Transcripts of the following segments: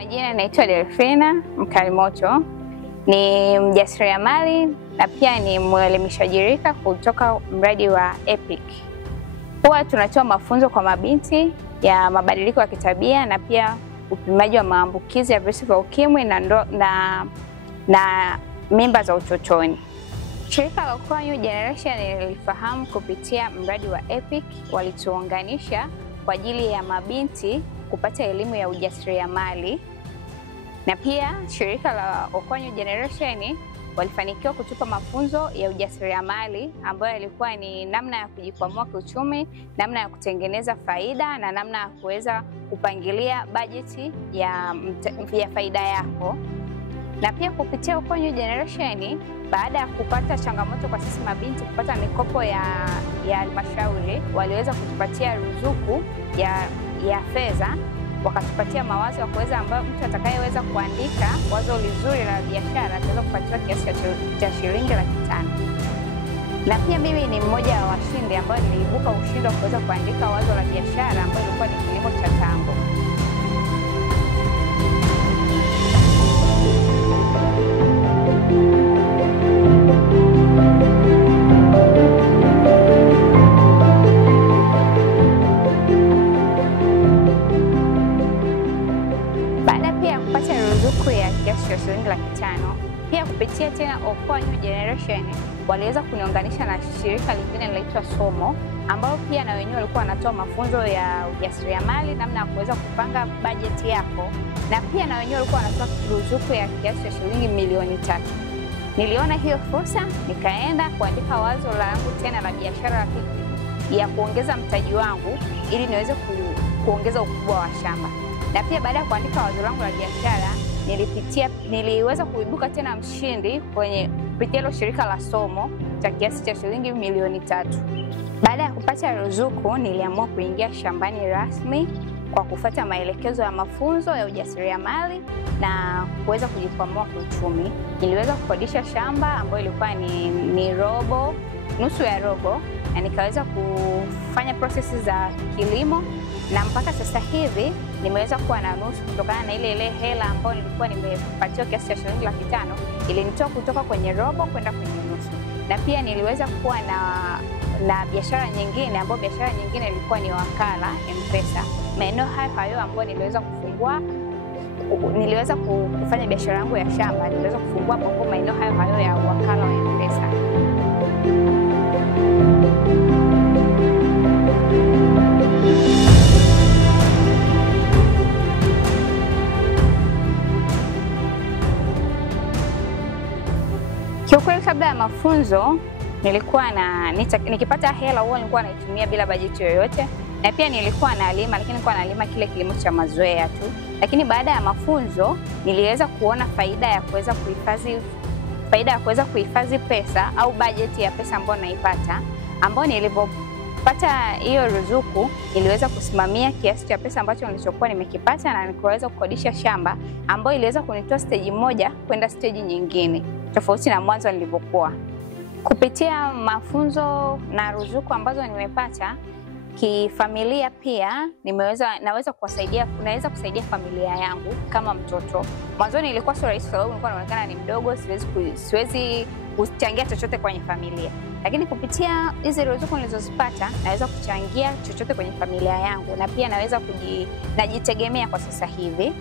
majina naitwa Delfina Mkalimoto, ni mjasiriamali na pia ni mwelimishaji rika kutoka mradi wa EPIC. Huwa tunatoa mafunzo kwa mabinti ya mabadiliko ya kitabia na pia upimaji wa maambukizi ya virusi vya ukimwi na mimba za utotoni. Shirika la Okoa New Generation nilifahamu kupitia mradi wa EPIC. Walituunganisha kwa ajili ya mabinti kupata elimu ya ujasiriamali, na pia shirika la Okoa New Generation walifanikiwa kutupa mafunzo ya ujasiriamali ambayo yalikuwa ni namna ya kujikwamua kiuchumi, namna ya kutengeneza faida na namna ya kuweza kupangilia bajeti ya faida yako. Na pia kupitia Okoa New Generation, baada ya kupata changamoto kwa sisi mabinti kupata mikopo ya halmashauri, waliweza kutupatia ruzuku ya fedha, wakatupatia mawazo ya kuweza ambayo mtu atakayeweza kuandika wazo lizuri la biashara ataweza kupatiwa kiasi cha shilingi 500,000. Na pia mimi ni mmoja wa washindi ambao niliibuka ushindi wa kuweza kuandika wazo la biashara ambayo ilikuwa ni kilimo cha tango. Kiasi cha shilingi 500,000. Pia kupitia tena Okoa New Generation waliweza kuniunganisha na shirika lingine linaloitwa Somo, ambao pia na wenyewe walikuwa wanatoa mafunzo ya ujasiriamali, namna ya kuweza kupanga bajeti yako, na pia na wenyewe walikuwa wanatoa ruzuku ya kiasi cha shilingi milioni 3. Niliona hiyo fursa, nikaenda kuandika wazo langu tena la biashara ya kuongeza mtaji wangu ili niweze kuongeza ukubwa wa shamba. Na pia baada ya kuandika wazo langu la biashara niliweza kuibuka tena mshindi kupitia hilo shirika la Somo cha kiasi cha shilingi milioni 3. Baada ya kupata ruzuku, niliamua kuingia shambani rasmi kwa kufuata maelekezo ya mafunzo ya ujasiriamali na kuweza kujikwamua kiuchumi. Niliweza kukodisha shamba ambayo ilikuwa ni nusu ya robo, na nikaweza kufanya prosesi za kilimo, na mpaka sasa hivi nimeweza kuwa na nusu kutokana na ile hela ambayo nilikuwa nimepatiwa kiasi cha shilingi 500,000 ilinitoa kutoka kwenye robo kwenda kwenye nusu. Na pia niliweza kuwa na biashara nyingine ambayo biashara nyingine ilikuwa ni wakala M-Pesa. Maeneo hayo ambayo niliweza kufanya biashara yangu ya shamba, niliweza kufungua hapo maeneo hayo ya wakala wa M-Pesa. Kiukweli kabla ya mafunzo nilikuwa nikipata hela huwa nilikuwa naitumia bila bajeti yoyote, na pia nilikuwa nalima, lakini nilikuwa nalima kile kilimo cha mazoea tu. Lakini baada ya mafunzo niliweza kuona faida ya kuweza kuhifadhi pesa au bajeti ya pesa ambayo naipata, ambayo nilipopata hiyo ruzuku niliweza kusimamia kiasi cha pesa ambacho nilichokuwa nimekipata, na nikaweza kukodisha shamba ambayo iliweza kunitoa stage moja kwenda stage nyingine tofauti na mwanzo nilivyokuwa. Kupitia mafunzo na ruzuku ambazo nimepata kifamilia, pia naweza kusaidia familia yangu kama mtoto. Mwanzoni ilikuwa sio rahisi sababu nilikuwa naonekana ni mdogo, siwezi kuchangia chochote kwenye familia. Lakini kupitia hizi ruzuku nilizozipata naweza kuchangia chochote kwenye familia yangu, na pia najitegemea kwa sasa hivi.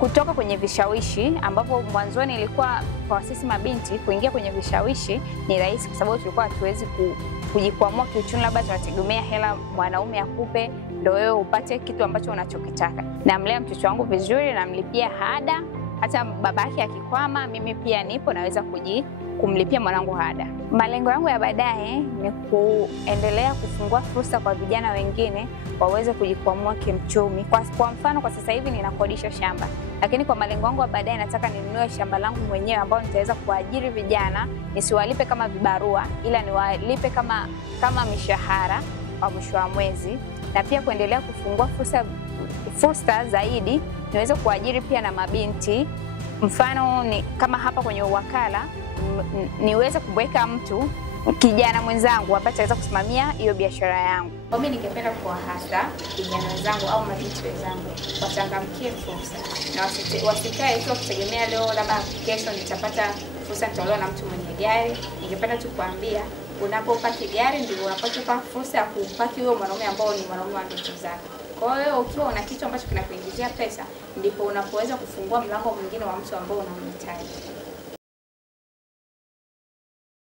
Kutoka kwenye vishawishi ambapo mwanzoni ilikuwa kwa sisi mabinti kuingia kwenye vishawishi ni rahisi kwa sababu tulikuwa hatuwezi kujikwamua kiuchumi, labda tunategemea hela mwanaume akupe ndio wewe upate kitu ambacho unachokitaka. Namlea mtoto wangu vizuri, namlipia ada, hata babake akikwama mimi pia nipo naweza kumlipia mwanangu ada. Malengo yangu ya baadaye ni kuendelea kufungua fursa kwa vijana wengine waweze kujikwamua kiuchumi. Kwa mfano kwa sasa hivi ninakodisha shamba, lakini kwa malengo yangu ya baadaye nataka ninunue shamba langu mwenyewe ambao nitaweza kuajiri vijana, nisiwalipe kama vibarua ila niwalipe kama mishahara wa mwisho wa mwezi, na pia kuendelea kufungua fursa zaidi niweze kuajiri pia na mabinti. Mfano kama hapa kwenye uwakala niweze kuweka mtu kijana mwenzangu ambaye ataweza kusimamia hiyo biashara yangu. Kwa mimi ningependa kuwahasa vijana wenzangu au mabinti wenzangu wachangamkie fursa na wasikae tu kutegemea leo labda kesho nitapata fursa nitaolewa na mtu mwenye gari. Ningependa tu kuambia unapopata gari ndio unapata fursa ya kupata huyo mwanaume ambao ni mwanaume wa ndoto zako. Kwa hiyo ukiwa una kitu ambacho kinakuingizia pesa ndipo unapoweza kufungua mlango mwingine wa mtu ambao unamhitaji.